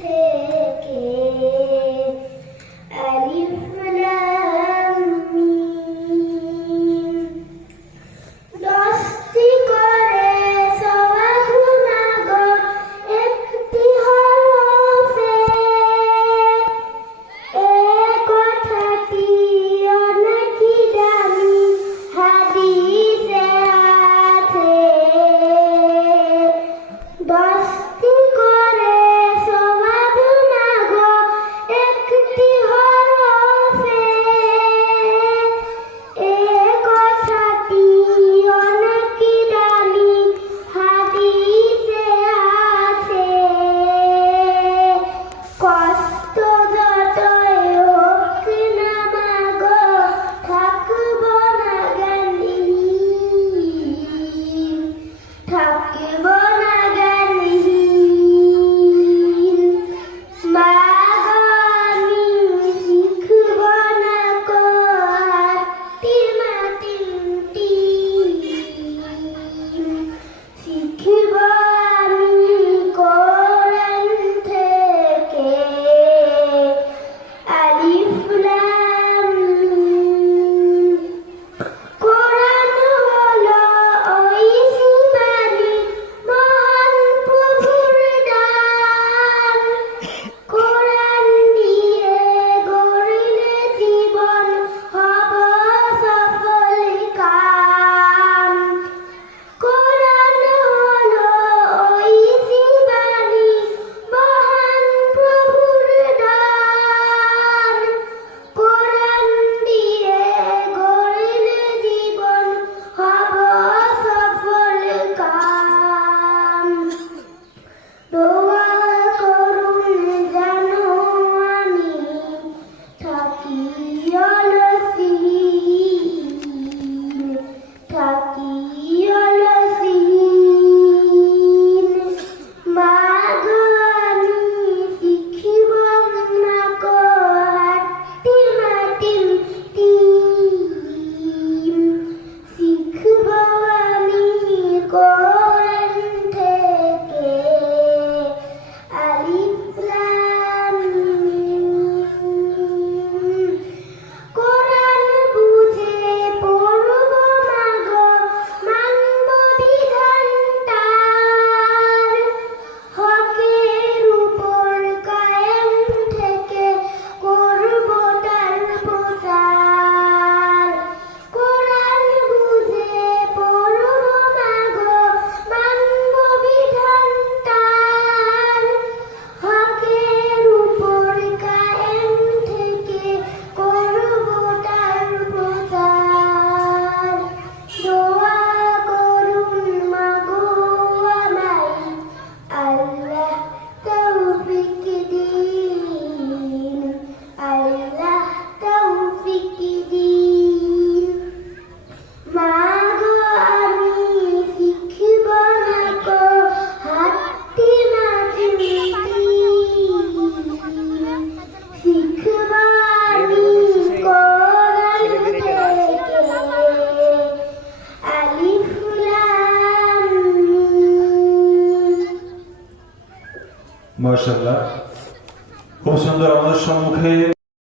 থেকে আলিফ লাম মিম। দশটি করে সওয়াব গুনাহ একটি হরফে, এ কথাটি অনেকই দামি হাদিসে আছে। দশটি করে সওয়াব গুনাহ একটি হরফে, এ কথাটি অনেকই দামি হাদিসে আছে। কষ্ট যতই হোক না মাগো, থাকব না জ্ঞানহীন, থাকব না জ্ঞানহীন। মাগো আমি শিখব না কো হাটিমাটিম টিম, শিখব আমি কোরআন থেকে আলিফ লাম মিম। কোরআন হলো ওই সীমানি মহান প্রভুর দান। কোরআন দিয়ে গড়লে জীবন হব সফল কাম। কোরআন হলো ওই সীমানি মহান প্রভুর দান। কোরআন দিয়ে গড়লে জীবন হব সফল কাম। দোয়া করুন যেন আমি থাকি অলসহীন, থাকি অলসহীন। মাগো আমি শিখিব না কো হাটিমাটিম টিম, শিখব আমি কোরআন থেকে আলিফ লাম মিম। কোরআন বুঝে পড়ব মাগো, মানব বিধান তার। হকের উপর কায়েম থেকে করব তার প্রচার। কোরআন বুঝে পড়ব মাগো, মানব বিধান তার। হকের উপর কায়েম থেকে করব তার প্রচার। দোয়া করুন মাগো আমায়, আল্লাহ তৌফিক দিন, আল্লাহ তৌফিক দিন। মাগো আমি শিখব না কো হাটিমাটিম টিম, শিখব আমি কোরআন থেকে আলিফ লাম মিম। মাশাআল্লাহ, খুব সুন্দর। আমাদের সম্মুখে